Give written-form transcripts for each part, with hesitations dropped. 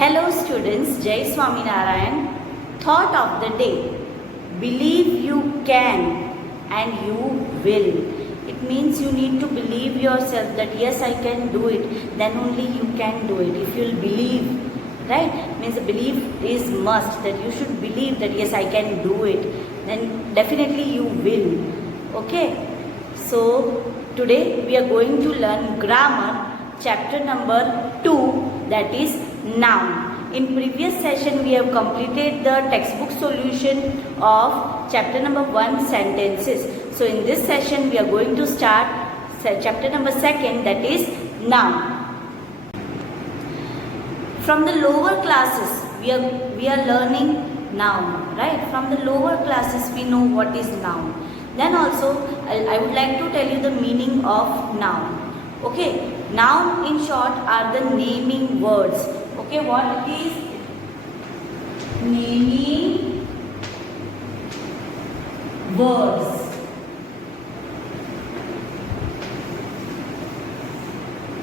Hello students, Jai Swaminarayan. Thought of the day. Believe you can and you will. It means you need to believe yourself that yes, I can do it. Then only you can do it. If you'll believe, right? Means the belief is must, that you should believe that yes, I can do it. Then definitely you will. Okay? So today we are going to learn grammar chapter number 2, that is noun. In previous session we have completed the textbook solution of chapter number 1, sentences. So in this session we are going to start chapter number 2, that is noun. From the lower classes we are learning noun, right? From the lower classes we know what is noun. Then also I would like to tell you the meaning of noun. Okay, noun in short are the naming words. Okay, what it is? Naming words.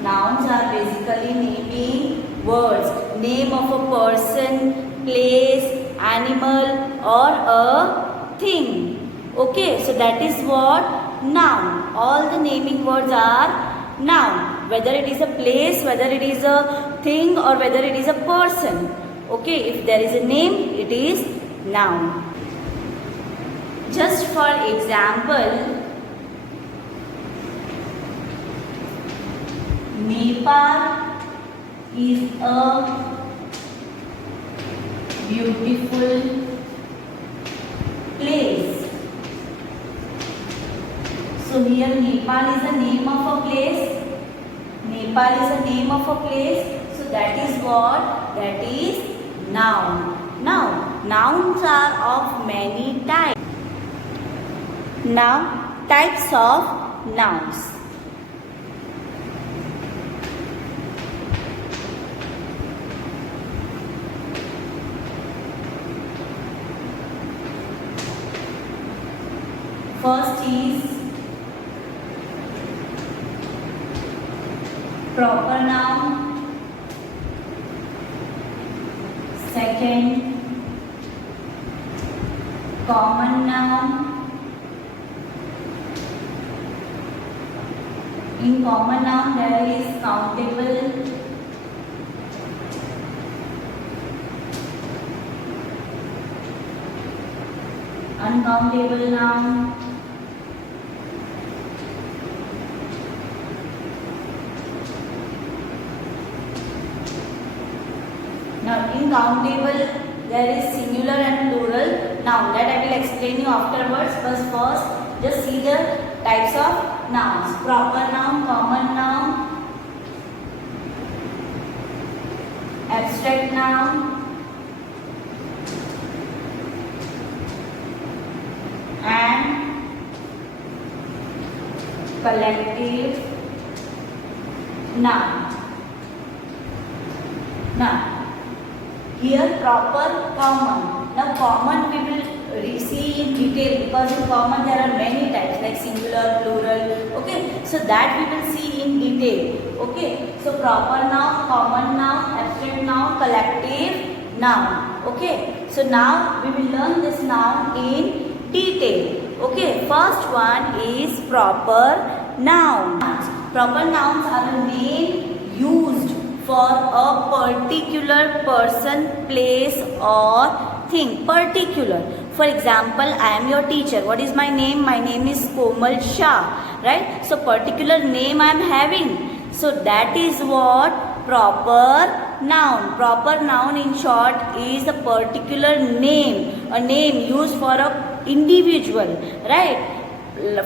Nouns are basically naming words. Name of a person, place, animal or a thing. Okay, so that is what noun. All the naming words are noun, whether it is a place, whether it is a thing or whether it is a person. Okay, if there is a name, it is noun. Just for example, Nepal is a beautiful place. So here Nepal is the name of a place. Nepal is the name of a place. So that is what? That is noun. Now, nouns are of many types. Now, types of nouns. First is proper noun. Second, common noun. In common noun there is countable, uncountable noun, now in countable there is singular and plural noun, that I will explain you afterwards. But first just see the types of nouns. Proper noun, common noun, abstract noun, and collective noun. Now here proper, common. Now common we will see in detail, because in common there are many types like singular, plural. Okay, so that we will see in detail. Okay, so proper noun, common noun, abstract noun, collective noun. Okay, so now we will learn this noun in detail. Okay, first one is proper noun. Proper nouns are a name used for a particular person, place or thing. Particular. For example, I am your teacher. What is my name? My name is Komal Shah. Right? So particular name I am having. So that is what proper noun. Proper noun in short is a particular name. A name used for a individual. Right?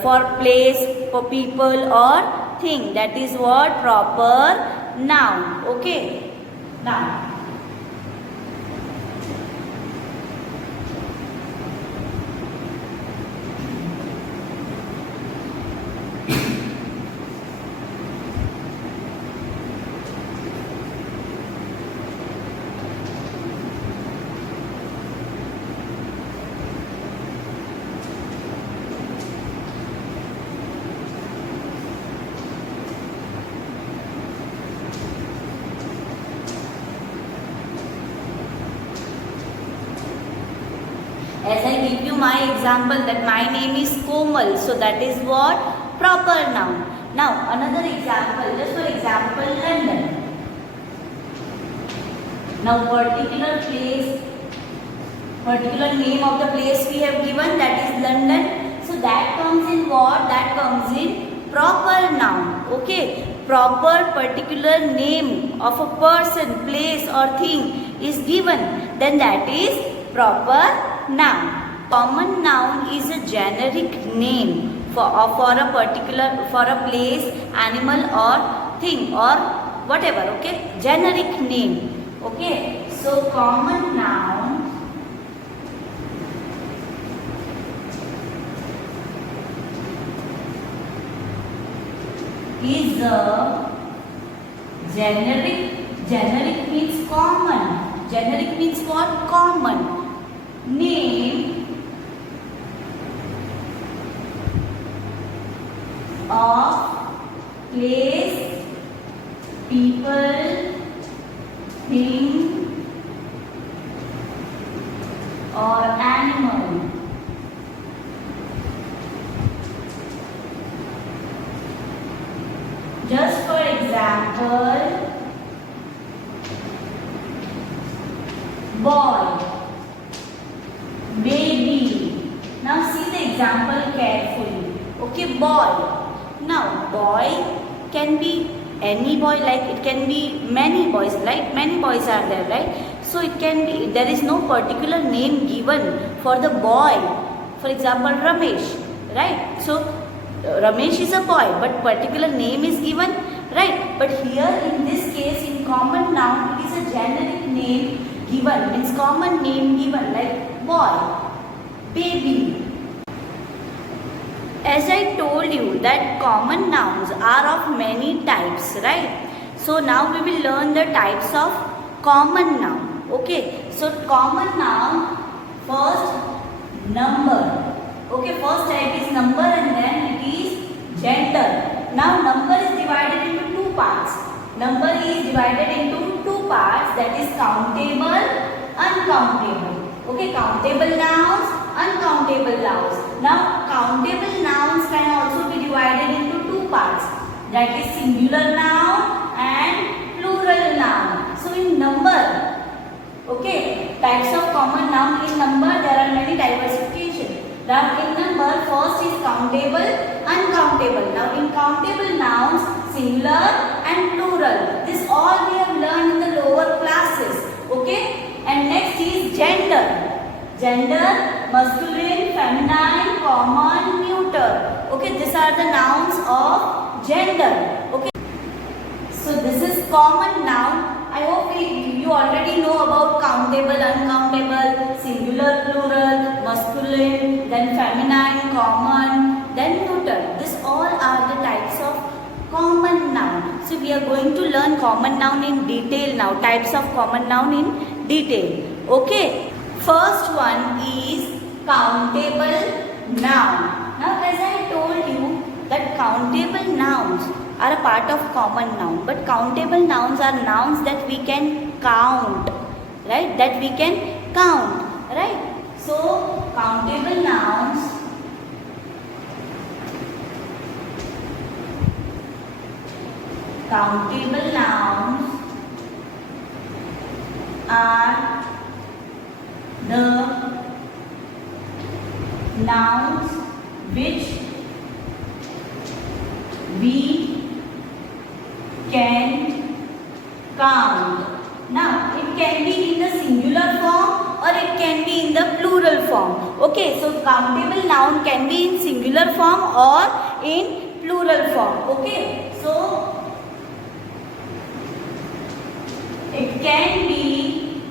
For place, for people or thing. That is what proper noun. Okay, now As I give you my example that my name is Komal, so that is what? Proper noun. Now another example, just for example, London. Now particular place, particular name of the place we have given, that is London. So that comes in what? That comes in proper noun. Okay. Proper particular name of a person, place or thing is given, then that is proper noun. Common noun is a generic name for a particular, for a place, animal or thing or whatever. Okay. Generic name. Okay. So common noun is a generic means common. Generic means what? Common. Name of place, people, thing or animal. Just for example, boy, baby. Now see the example carefully. Okay, boy. Now boy can be any boy, like it can be many boys, like many boys are there, right? So it can be, there is no particular name given for the boy. For example, Ramesh, right? So Ramesh is a boy, but particular name is given, right? But here in this case, in common noun, it is a generic name given, means common name given, like boy, baby. As I told you that common nouns are of many types, right? So now we will learn the types of common noun. Okay, so common noun, first number. Okay, first type is number and then it is gender. Now number is divided into two parts. Number is divided into two parts, that is countable, uncountable. Okay, countable nouns, uncountable nouns. Now countable nouns can also be divided into two parts, that is singular noun and plural noun. So in number, okay, types of common noun, in number there are many diversifications. Now in number, first is countable, uncountable. Now in countable nouns, singular and plural. This all we have learned in the lower classes. Okay. And next is gender. Gender, masculine, feminine, common, neuter. Okay. These are the nouns of gender. Okay. So this is common noun. I hope you already know about countable, uncountable, singular, plural, masculine, then feminine, common, then neuter. This all are the types of common noun. So we are going to learn common noun in detail now. Types of common noun in detail. Okay. First one is countable noun. Now as I told you that countable nouns are a part of common noun, but countable nouns are nouns that we can count, right? That we can count, right? So countable nouns are the nouns which we can count. Now it can be in the singular form or it can be in the plural form. Okay, so countable noun can be in singular form or in plural form. Okay, so it can be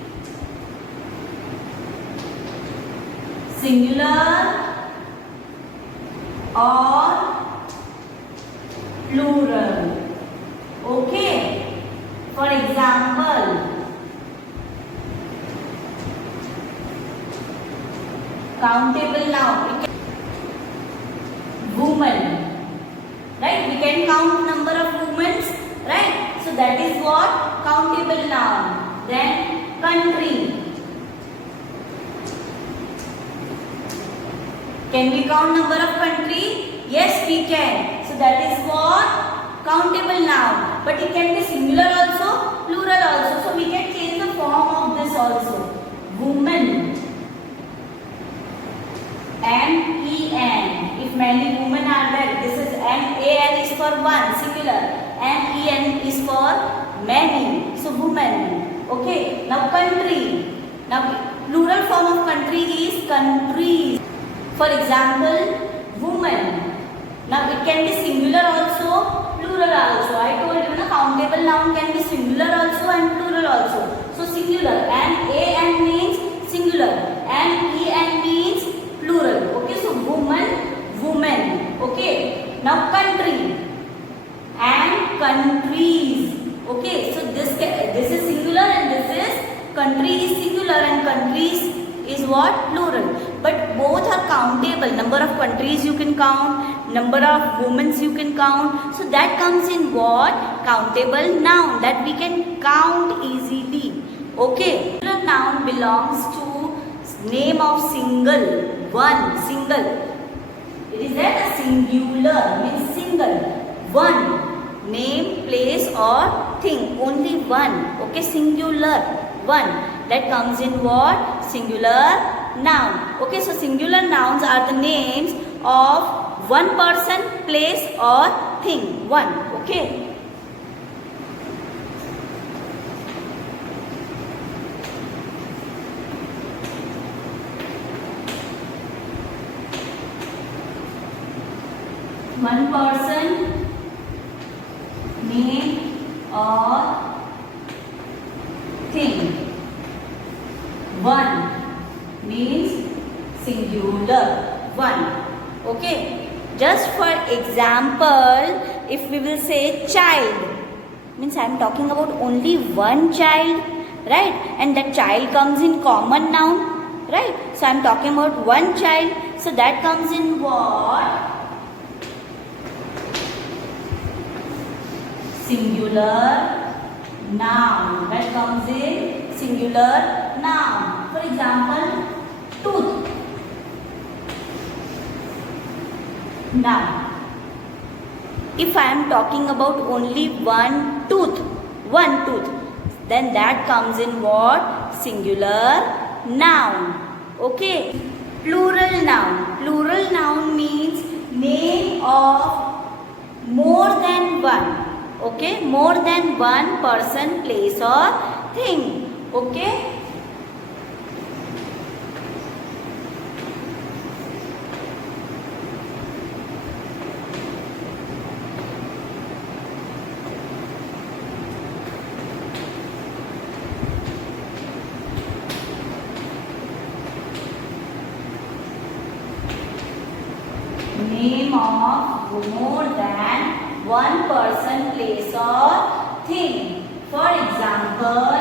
singular or plural. Okay. For example, countable noun, woman, right? We can count number of women, right? So that is what? Countable noun. Then country, Can we count number of country? Yes, we can. So that is what? Countable noun. But it can be singular also, plural also. So we can change the form of this also. Women. M-E-N. If many women are there, this is M-A-N is for one, singular. M-E-N is for many. So women. Okay. Now country. Now plural form of country is countries. For example, woman. Now it can be singular also, plural also. I told you the countable noun can be singular also and plural also. So singular. M-A-N means singular. M-E-N means plural. Okay, so woman, women. Okay. Now country and countries. Okay, so this is singular and this is country is singular and countries is what? Plural. But both are countable. Number of countries you can count, number of women you can count. So that comes in what? Countable noun that we can count easily. Okay. Singular noun belongs to name of single. One. Single. It is that a singular means single. One. Name, place or thing. Only one. Okay. Singular. One. That comes in what? Singular noun. Okay, so singular nouns are the names of one person, place or thing. One. Okay. One person, name or thing. One means singular. One. Okay. Just for example, if we will say child, means I am talking about only one child, right? And that child comes in common noun, right? So I am talking about one child. So that comes in what? Singular noun. That comes in singular noun. For example, tooth. Now, if I am talking about only one tooth, then that comes in what? Singular noun. Okay. Plural noun. Plural noun means name of more than one. Okay. More than one person, place or thing. Okay. Name of more than one person, place or thing. For example,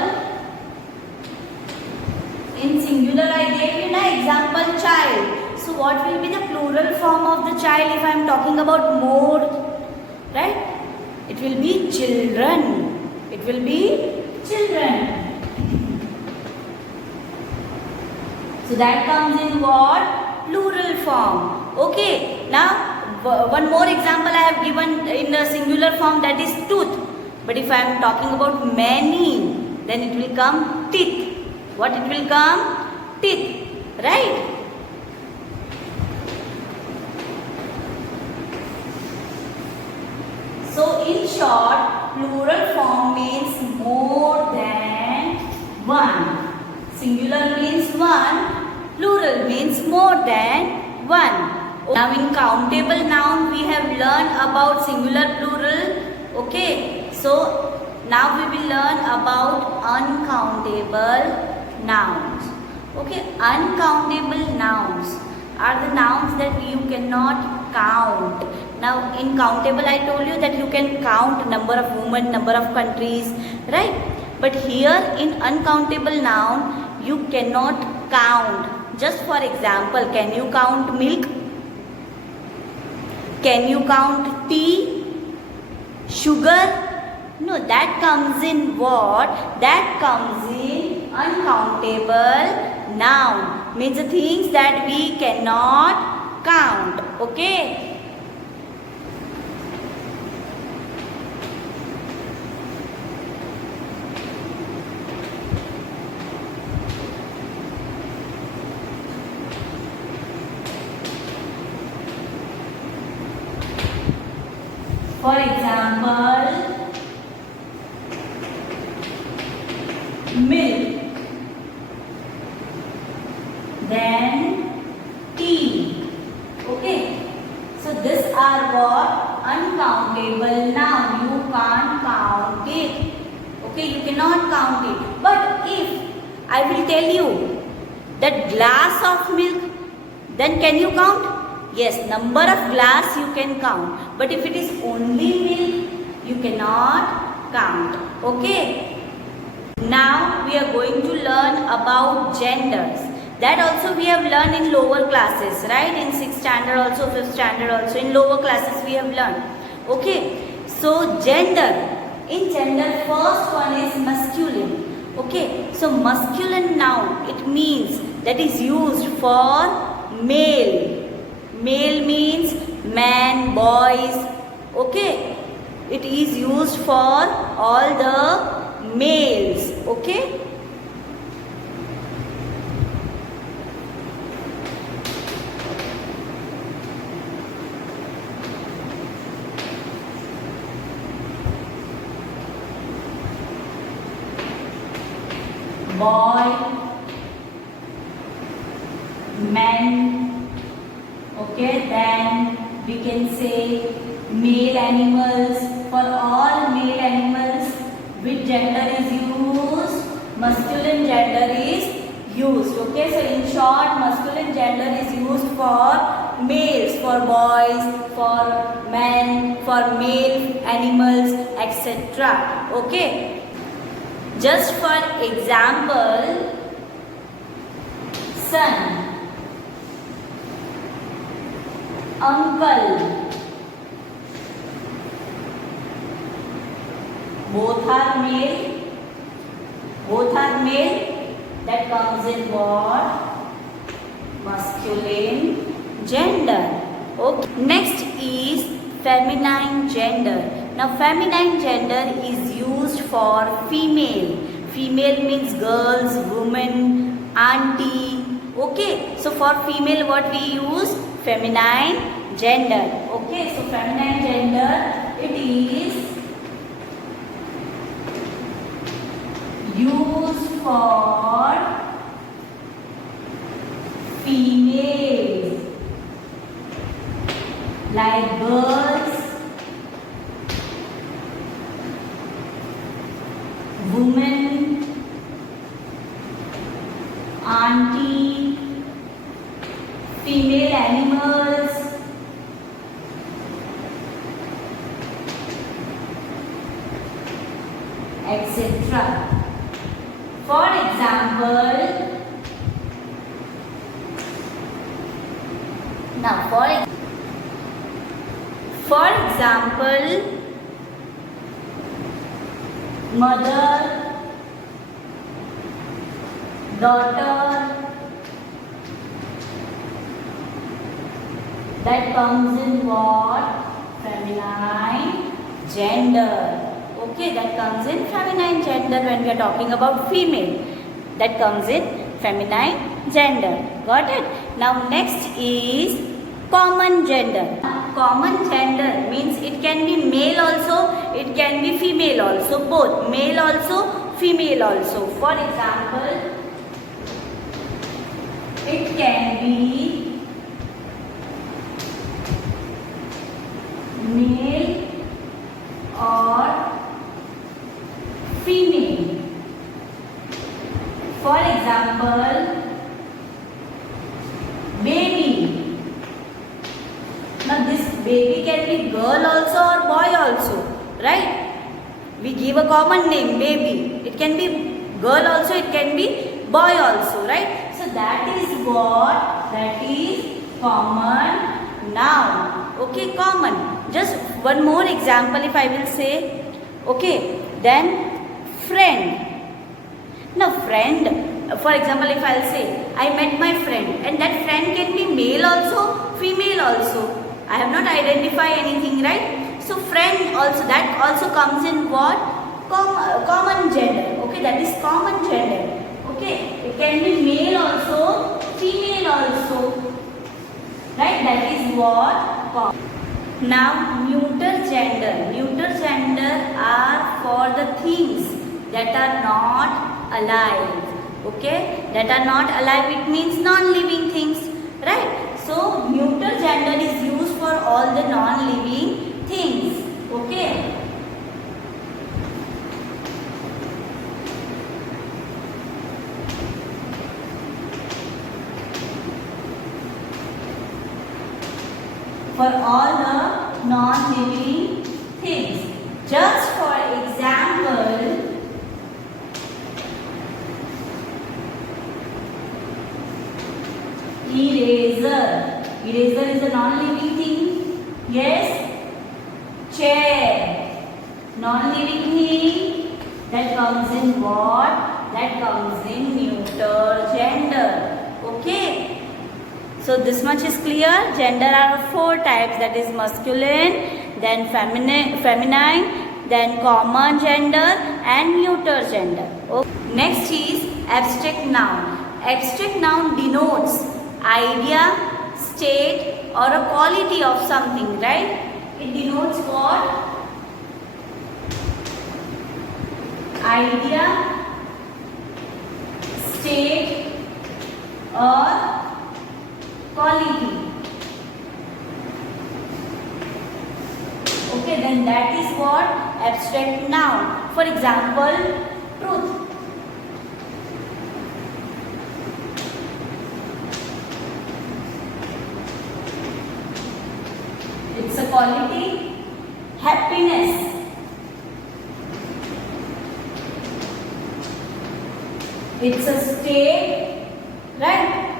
in singular I gave you an example child. So what will be the plural form of the child if I am talking about more, right? It will be children. It will be children. So that comes in what? Plural form. Okay, now one more example I have given in a singular form, that is tooth. But if I am talking about many, then it will come teeth. What it will come? Teeth, right? So in short, plural form means more than one. Singular means one, plural means more than one. Now in countable noun we have learned about singular, plural. Okay, so now we will learn about uncountable nouns. Okay, uncountable nouns are the nouns that you cannot count. Now in countable I told you that you can count number of women, number of countries, right? But here in uncountable noun you cannot count. Just for example, can you count milk? Can you count tea? Sugar? No, that comes in what? That comes in uncountable noun. Means the things that we cannot count. Okay. For example, milk, then tea. Okay. So these are what? Uncountable noun. You can't count it. Okay, you cannot count it. But if I will tell you that glass of milk, then can you count? Yes, number of glass you can count. But if it is only milk, you cannot count. Okay. Now we are going to learn about genders. That also we have learned in lower classes, right? In 6th standard also, 5th standard also. In lower classes we have learned. Okay. So gender. In gender, first one is masculine. Okay. So masculine noun, it means that is used for male. Male means man, boys. Okay. It is used for all the males. Okay. Boy, men. Okay, then we can say male animals. For all male animals, which gender is used? Masculine gender is used. Okay, so in short, masculine gender is used for males, for boys, for men, for male animals, etc. Okay. Just for example, son, uncle, both are male, that comes in what? Masculine gender. Okay. Next is feminine gender. Now feminine gender is used for female. Female means girls, women, auntie. Okay. So for female what we use? Feminine gender. Okay. So feminine gender, it is used for females like girls, women, auntie, female animals, etc. For example, mother, daughter, that comes in what? Feminine gender. Okay, that comes in feminine gender when we are talking about female. That comes in feminine gender. Got it? Now next is common gender. Common gender means it can be male also, it can be female also, both male also, female also. For example, it can be male or female. For example, baby. Now this baby can be girl also or boy also, right? We give a common name, baby. It can be girl also, it can be boy also, right? So that is what? That is common noun. Okay, common. Just one more example if I will say. Okay, then friend. Now friend, for example, if I'll say, I met my friend, and that friend can be male also, female also. I have not identified anything, right? So friend also, that also comes in what? Common gender. Okay, that is common gender. Okay, it can be male also, female also. Right, that is what common. Now, neuter gender. Neuter gender are for the things that are not alive. Okay, that are not alive, it means non-living things. Right, so neuter gender is used for all the non-living things. Okay. For all the non-living things. Just for example, eraser. Eraser is a non-living thing. Yes. Chair. Non-living thing. That comes in what? That comes in neuter gender. Okay. So this much is clear. Gender are 4 types, that is masculine, then feminine, then common gender and neuter gender. Okay. Next is abstract noun. Abstract noun denotes idea, state or a quality of something, right? It denotes what? Idea, state or quality. Okay, then that is what? Abstract noun. For example, truth. It's a quality. Happiness. It's a state, right?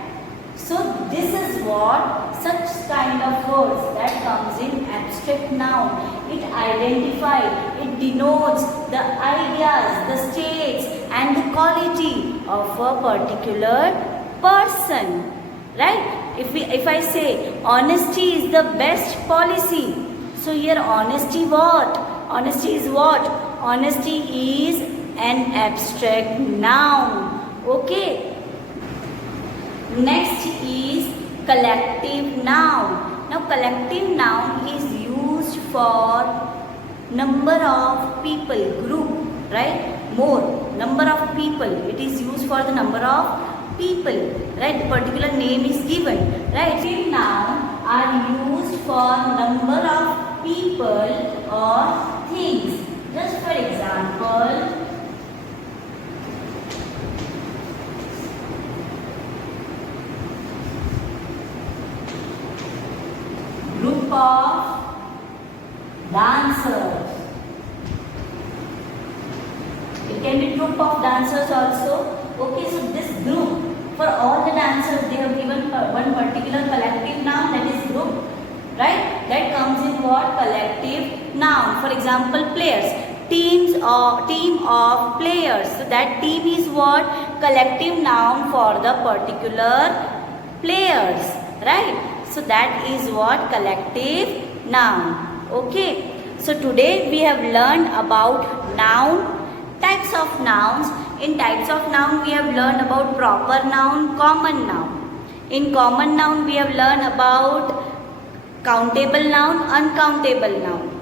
So this is what such kind of words that comes in abstract noun. It identifies, it denotes the ideas, the states and the quality of a particular person. Right? If I say honesty is the best policy. So here honesty what? Honesty is what? Honesty is an abstract noun. Okay. Next is collective noun. Now collective noun is used for number of people, group, right? More, number of people. It is used for the number of people, right? The particular name is given, right? Collective noun are used for number of people or things. Just for example, group of dancers. It can be group of dancers also. Okay, so this group, for all the dancers, they have given one particular collective noun, that is group, right? That comes in what? Collective noun. For example, players. Team of players. So that team is what? Collective noun for the particular players, right? So that is what? Collective noun. Okay. So today we have learned about noun, types of nouns. In types of noun we have learned about proper noun, common noun. In common noun we have learned about countable noun, uncountable noun.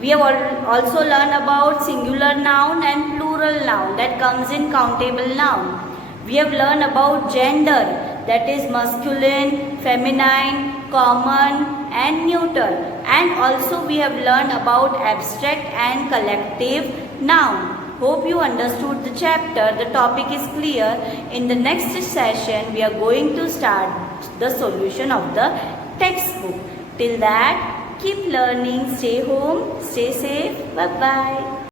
We have also learned about singular noun and plural noun, that comes in countable noun. We have learned about gender, that is masculine, feminine, common and neuter. And also we have learned about abstract and collective noun. Hope you understood the chapter. The topic is clear. In the next session we are going to start the solution of the textbook. Till that, keep learning, stay home, stay safe. Bye-bye.